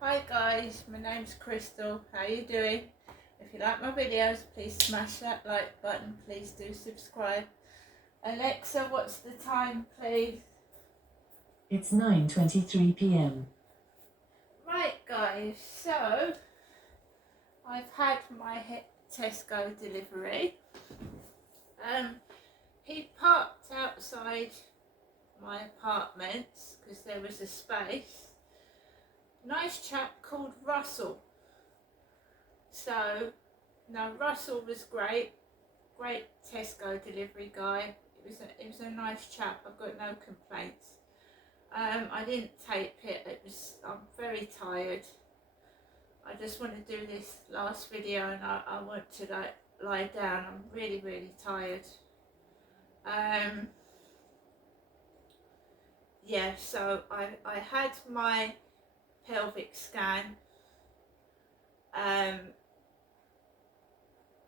Hi guys, my name's Crystal. How you doing? If you like my videos, please smash that like button. Please do subscribe. Alexa, what's the time, please? It's 9:23 p.m. Right guys, so I've had my Tesco delivery. He parked outside my apartments because there was a space. Nice chap called Russell. So, no, Russell was great Tesco delivery guy. It was a nice chap. I've got no complaints. I didn't tape it. I'm very tired. I just want to do this last video and I want to lie down. I'm really tired. Yeah, so I had my pelvic scan.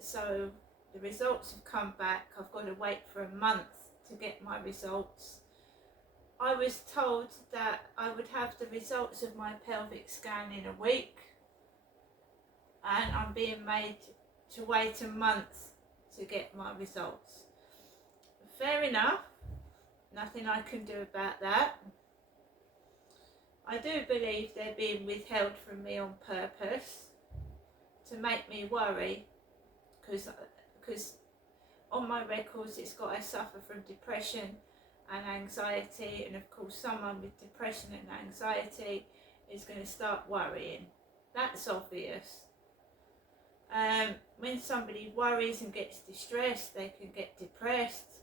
So the results have come back. I've got to wait for a month to get my results. I was told that I would have the results of my pelvic scan in a week, and I'm being made to wait a month to get my results. Fair enough, nothing I can do about that. I do believe they're being withheld from me on purpose to make me worry, because on my records it's got I suffer from depression and anxiety, and of course someone with depression and anxiety is going to start worrying. That's obvious. When somebody worries and gets distressed, they can get depressed,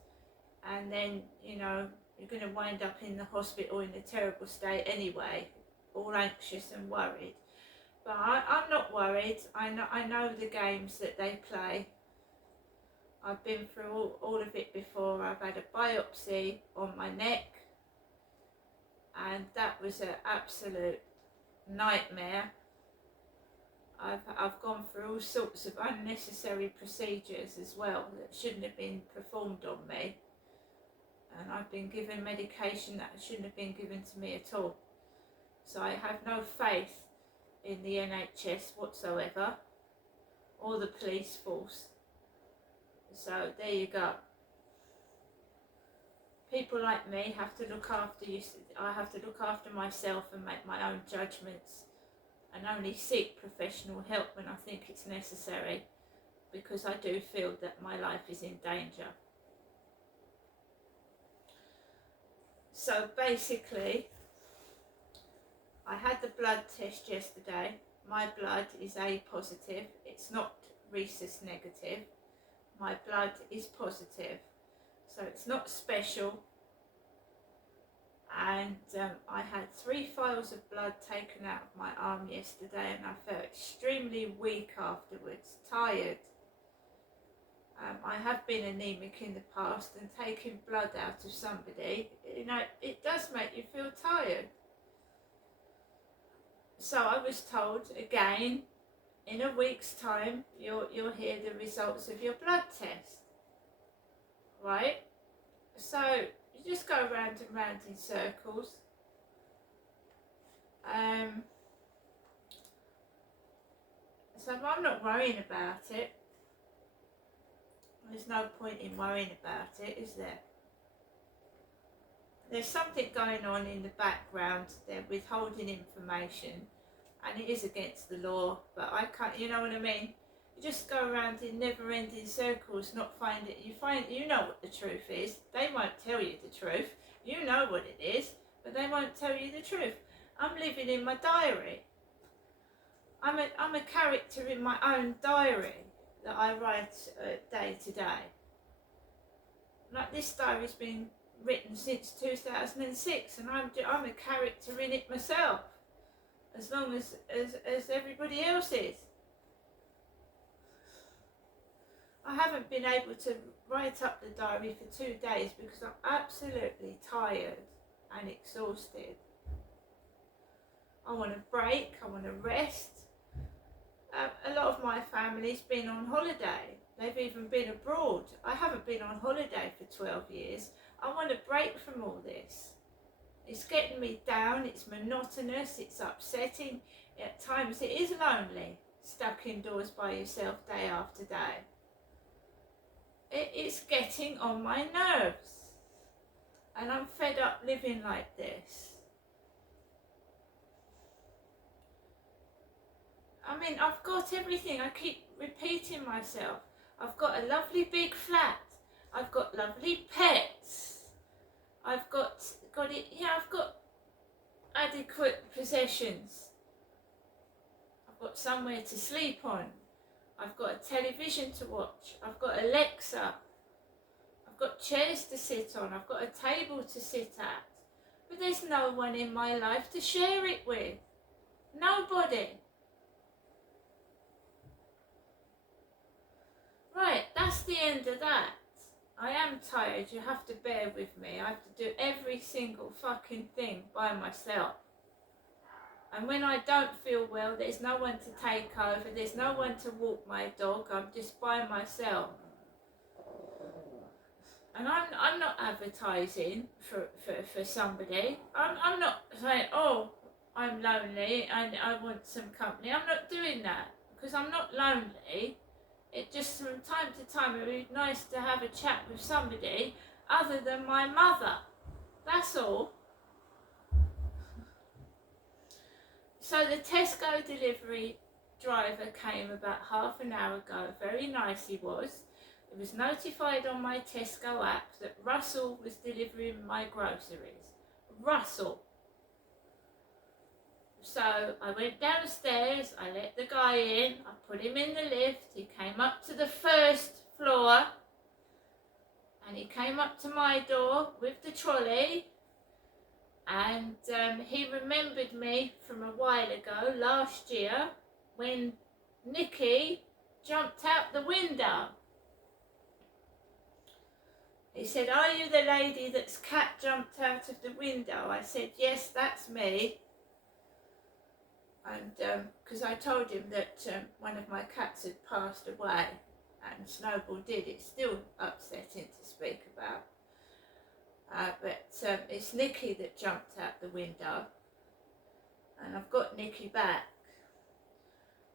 and then you're going to wind up in the hospital in a terrible state anyway, all anxious and worried. But I'm not worried. I know the games that they play. I've been through all of it before. I've had a biopsy on my neck, and that was an absolute nightmare. I've gone through all sorts of unnecessary procedures as well that shouldn't have been performed on me, and I've been given medication that shouldn't have been given to me at all. So I have no faith in the NHS whatsoever, or the police force. So there you go. People like me have to look after you. I have to look after myself and make my own judgments, and only seek professional help when I think it's necessary, because I do feel that my life is in danger. So basically, I had the blood test yesterday. My blood is A positive. It's not rhesus negative. My blood is positive. So it's not special. And I had 3 phials of blood taken out of my arm yesterday, and I felt extremely weak afterwards, tired. I have been anemic in the past, and taking blood out of somebody, it does make you feel tired. So I was told, again, in a week's time, you'll hear the results of your blood test, right? So you just go round and round in circles. So I'm not worrying about it. There's no point in worrying about it, is there? There's something going on in the background. They're withholding information, and it is against the law, but I can't, you know what I mean? You just go around in never-ending circles, not find it. You know what the truth is. They won't tell you the truth. You know what it is, but they won't tell you the truth. I'm living in my diary. I'm a character in my own diary that I write day to day. Like, this diary's been written since 2006, and I'm a character in it myself, as long as everybody else is. I haven't been able to write up the diary for 2 days because I'm absolutely tired and exhausted. I want a break, I want to rest. A lot of my family's been on holiday. They've even been abroad. I haven't been on holiday for 12 years. I want a break from all this. It's getting me down, it's monotonous, it's upsetting. At times it is lonely, stuck indoors by yourself day after day. It's getting on my nerves. And I'm fed up living like this. I mean, I've got everything. I keep repeating myself. I've got a lovely big flat. I've got lovely pets. I've got it. Yeah, I've got adequate possessions. I've got somewhere to sleep on. I've got a television to watch. I've got Alexa. I've got chairs to sit on. I've got a table to sit at. But there's no one in my life to share it with. Nobody. Right, that's the end of that. I am tired, you have to bear with me. I have to do every single fucking thing by myself. And when I don't feel well, there's no one to take over, there's no one to walk my dog, I'm just by myself. And I'm not advertising for somebody. I'm not saying, oh, I'm lonely and I want some company. I'm not doing that, because I'm not lonely. It just from time to time it would be nice to have a chat with somebody other than my mother. That's all. So the Tesco delivery driver came about half an hour ago. Very nice he was. It was notified on my Tesco app that Russell was delivering my groceries. Russell. So I went downstairs, I let the guy in, I put him in the lift, he came up to the first floor and he came up to my door with the trolley, and he remembered me from a while ago, last year, when Nikki jumped out the window. He said, "Are you the lady that's cat jumped out of the window?" I said, "Yes, that's me." And because I told him that one of my cats had passed away, and Snowball did. It's still upsetting to speak about. But it's Nikki that jumped out the window, and I've got Nikki back.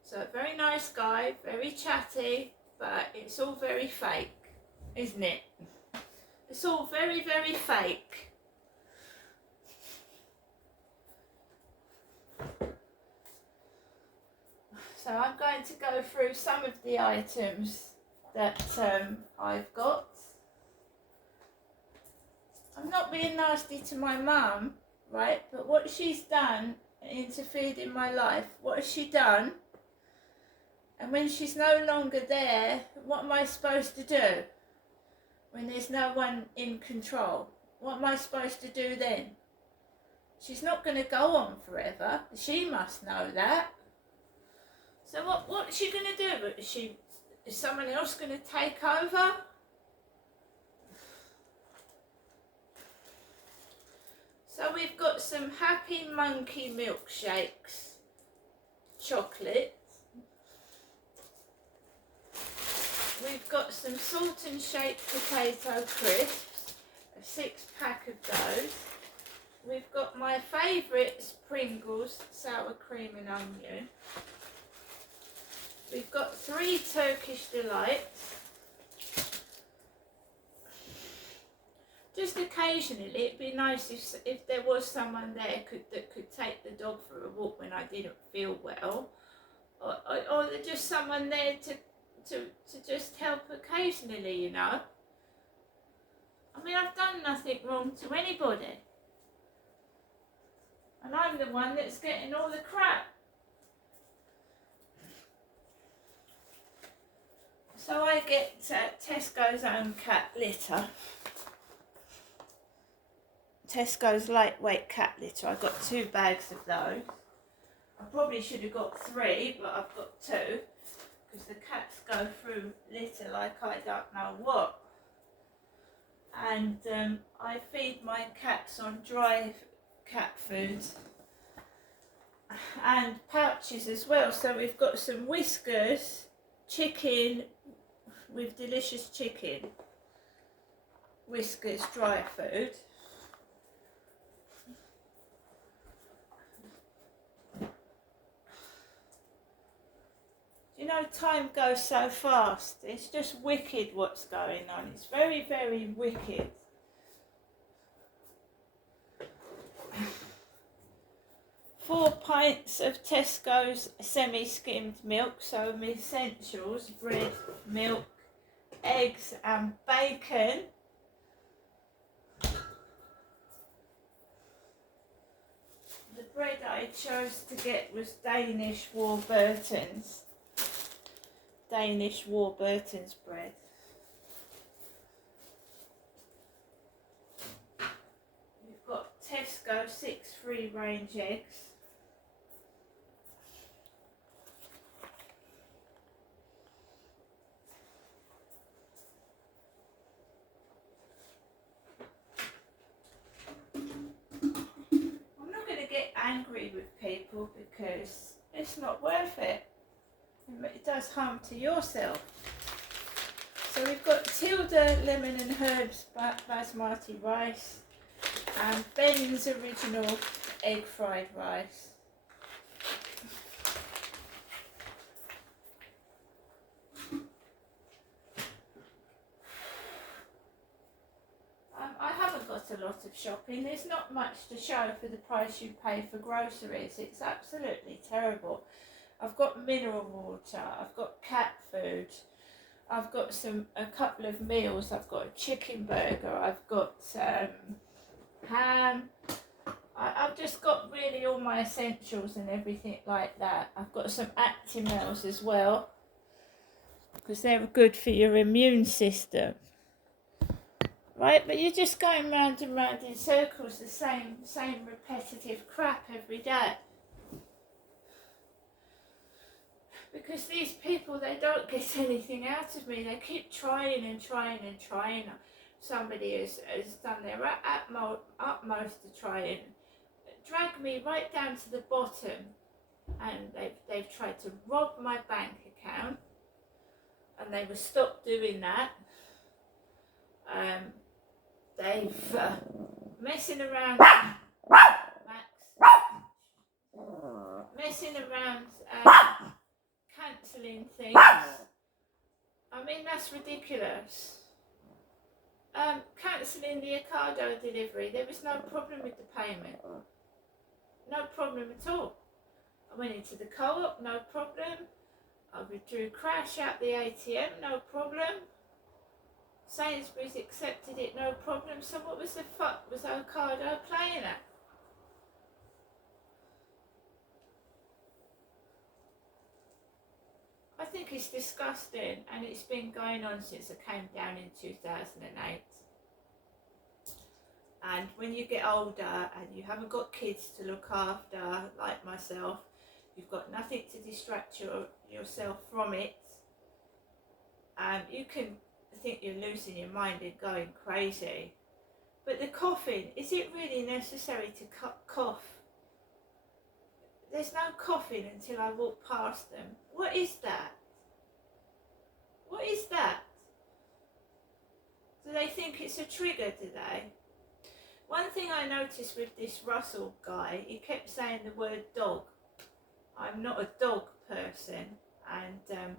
So a very nice guy, very chatty, but it's all very fake, isn't it? It's all very, very fake. So I'm going to go through some of the items that I've got. I'm not being nasty to my mum, right? But what she's done interfered in my life. What has she done? And when she's no longer there, what am I supposed to do? When there's no one in control, what am I supposed to do then? She's not going to go on forever. She must know that. So what's she going to do? Is someone else going to take over? So we've got some Happy Monkey milkshakes, chocolate. We've got some Salt and Shake potato crisps, a 6-pack of those. We've got my favourites, Pringles, sour cream and onion. We've got 3 Turkish Delights. Just occasionally, it'd be nice if there was someone there that could take the dog for a walk when I didn't feel well, or just someone there to just help occasionally, you know. I mean, I've done nothing wrong to anybody, and I'm the one that's getting all the crap. So I get Tesco's own cat litter. Tesco's lightweight cat litter. I got 2 bags of those. I probably should have got 3, but I've got 2 because the cats go through litter like I don't know what. And I feed my cats on dry cat food and pouches as well. So we've got some Whiskers, chicken with delicious chicken, Whiskers dry food. know, time goes so fast. It's just wicked what's going on. It's very, very wicked. Four pints of Tesco's semi-skimmed milk, so my essentials: bread, milk, eggs and bacon. The bread I chose to get was Danish Warburton's. Danish Warburton's bread. We've got Tesco 6 free range eggs. I'm not going to get angry with people because it's not worth it. It does harm to yourself. So we've got Tilda lemon and herbs basmati rice and Ben's original egg fried rice. I haven't got a lot of shopping. There's not much to show for the price you pay for groceries. It's absolutely terrible. I've got mineral water, I've got cat food, I've got a couple of meals, I've got a chicken burger, I've got ham. I've just got really all my essentials and everything like that. I've got some Actimels as well, because they're good for your immune system. Right, but you're just going round and round in circles, the same repetitive crap every day. Because these people, they don't get anything out of me. They keep trying and trying and trying. Somebody has done their utmost to try and drag me right down to the bottom, and they've tried to rob my bank account, and they will stop doing that. They've messing around, Max, messing around, cancelling things. I mean, that's ridiculous. Cancelling the Ocado delivery, there was no problem with the payment. No problem at all. I went into the co-op, no problem. I withdrew cash out the ATM, no problem. Sainsbury's accepted it, no problem. So what was the fuck was Ocado playing at? I think it's disgusting, and it's been going on since I came down in 2008. And when you get older and you haven't got kids to look after, like myself, you've got nothing to distract yourself from it, and you can think you're losing your mind and going crazy. But the coughing, is it really necessary to cough? There's no coughing until I walk past them. What is that? What is that? Do they think it's a trigger, do they? One thing I noticed with this Russell guy, he kept saying the word dog. I'm not a dog person, and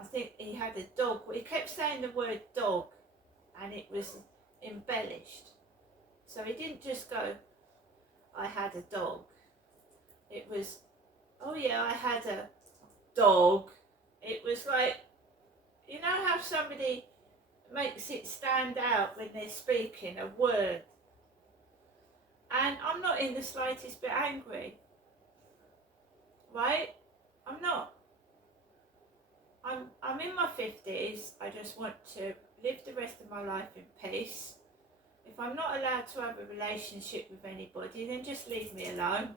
I think he had a dog. He kept saying the word dog, and it was embellished. So he didn't just go, I had a dog. It was, oh yeah, I had a dog. It was like, you know how somebody makes it stand out when they're speaking a word? And I'm not in the slightest bit angry, right? I'm not. I'm in my 50s. I just want to live the rest of my life in peace. If I'm not allowed to have a relationship with anybody, then just leave me alone.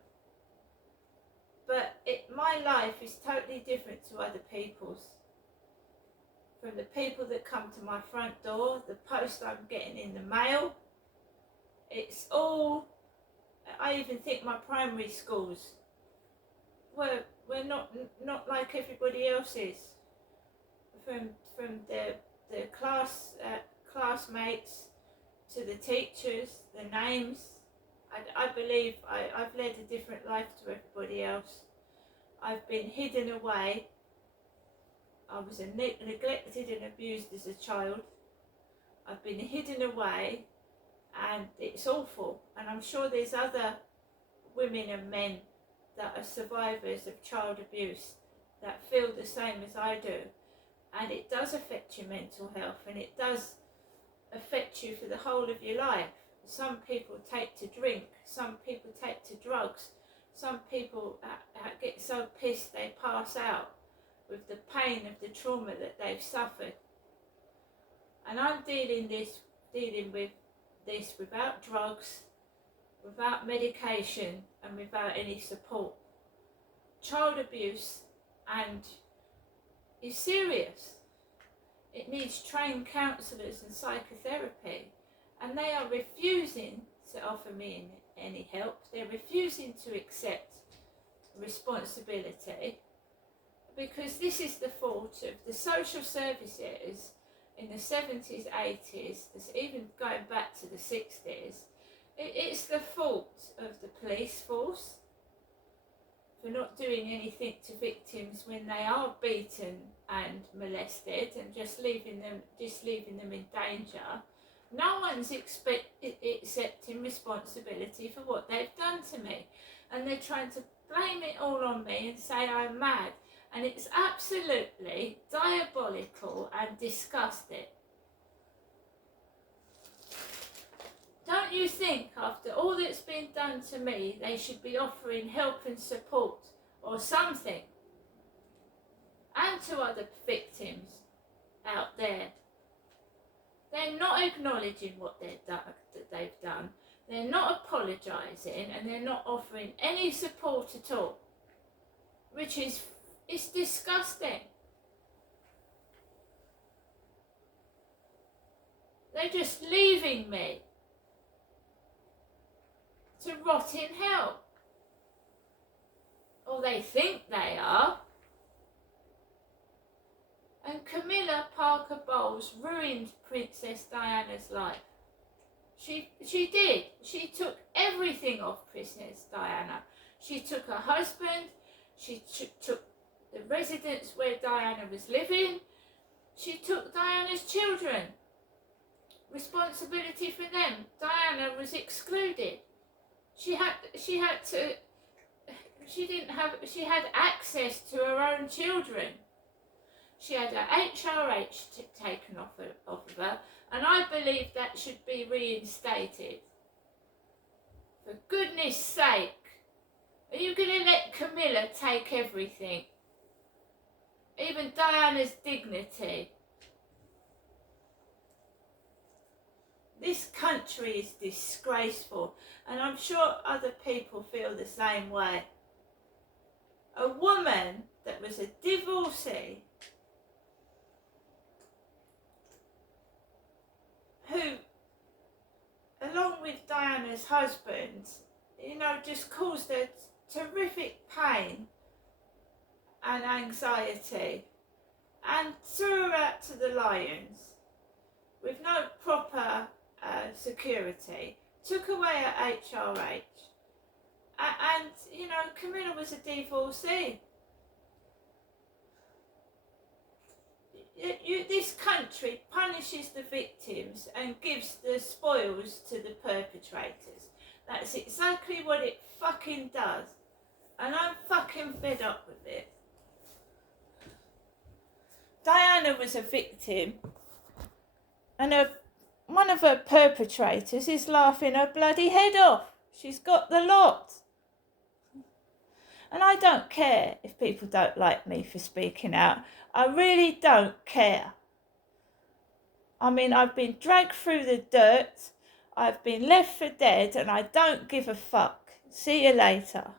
But my life is totally different to other people's. From the people that come to my front door, the post I'm getting in the mail, it's all, I even think my primary schools were not like everybody else's. From the classmates to the teachers, the names. I believe I've led a different life to everybody else. I've been hidden away I was neglected and abused as a child. I've been hidden away, and it's awful. And I'm sure there's other women and men that are survivors of child abuse that feel the same as I do. And it does affect your mental health, and it does affect you for the whole of your life. Some people take to drink, some people take to drugs, some people get so pissed they pass out with the pain of the trauma that they've suffered. And I'm dealing with this without drugs, without medication, and without any support. Child abuse and is serious. It needs trained counsellors and psychotherapy, and they are refusing to offer me any help. They're refusing to accept responsibility, because this is the fault of the social services in the 70s, 80s, even going back to the 60s. It's the fault of the police force for not doing anything to victims when they are beaten and molested, and just leaving them in danger. No one's accepting responsibility for what they've done to me, and they're trying to blame it all on me and say I'm mad, and it's absolutely diabolical and disgusting. Don't you think after all that's been done to me, they should be offering help and support or something? And to other victims out there. They're not acknowledging what they've done. They're not apologising, and they're not offering any support at all. Which is, it's disgusting. They're just leaving me to rot in hell. Or they think they are. And Camilla Parker Bowles ruined Princess Diana's life. She did. She took everything off Princess Diana. She took her husband. She took the residence where Diana was living. She took Diana's children. Responsibility for them. Diana was excluded. She had access to her own children. She had her HRH taken off of her, and I believe that should be reinstated. For goodness sake, are you going to let Camilla take everything? Even Diana's dignity? This country is disgraceful, and I'm sure other people feel the same way. A woman that was a divorcee, who, along with Diana's husband, just caused her terrific pain and anxiety, and threw her out to the lions with no proper security, took away her HRH, and Camilla was a divorcee. This country punishes the victims and gives the spoils to the perpetrators. That's exactly what it fucking does. And I'm fucking fed up with it. Diana was a victim, and one of her perpetrators is laughing her bloody head off. She's got the lot. And I don't care if people don't like me for speaking out. I really don't care. I mean, I've been dragged through the dirt. I've been left for dead, and I don't give a fuck. See you later.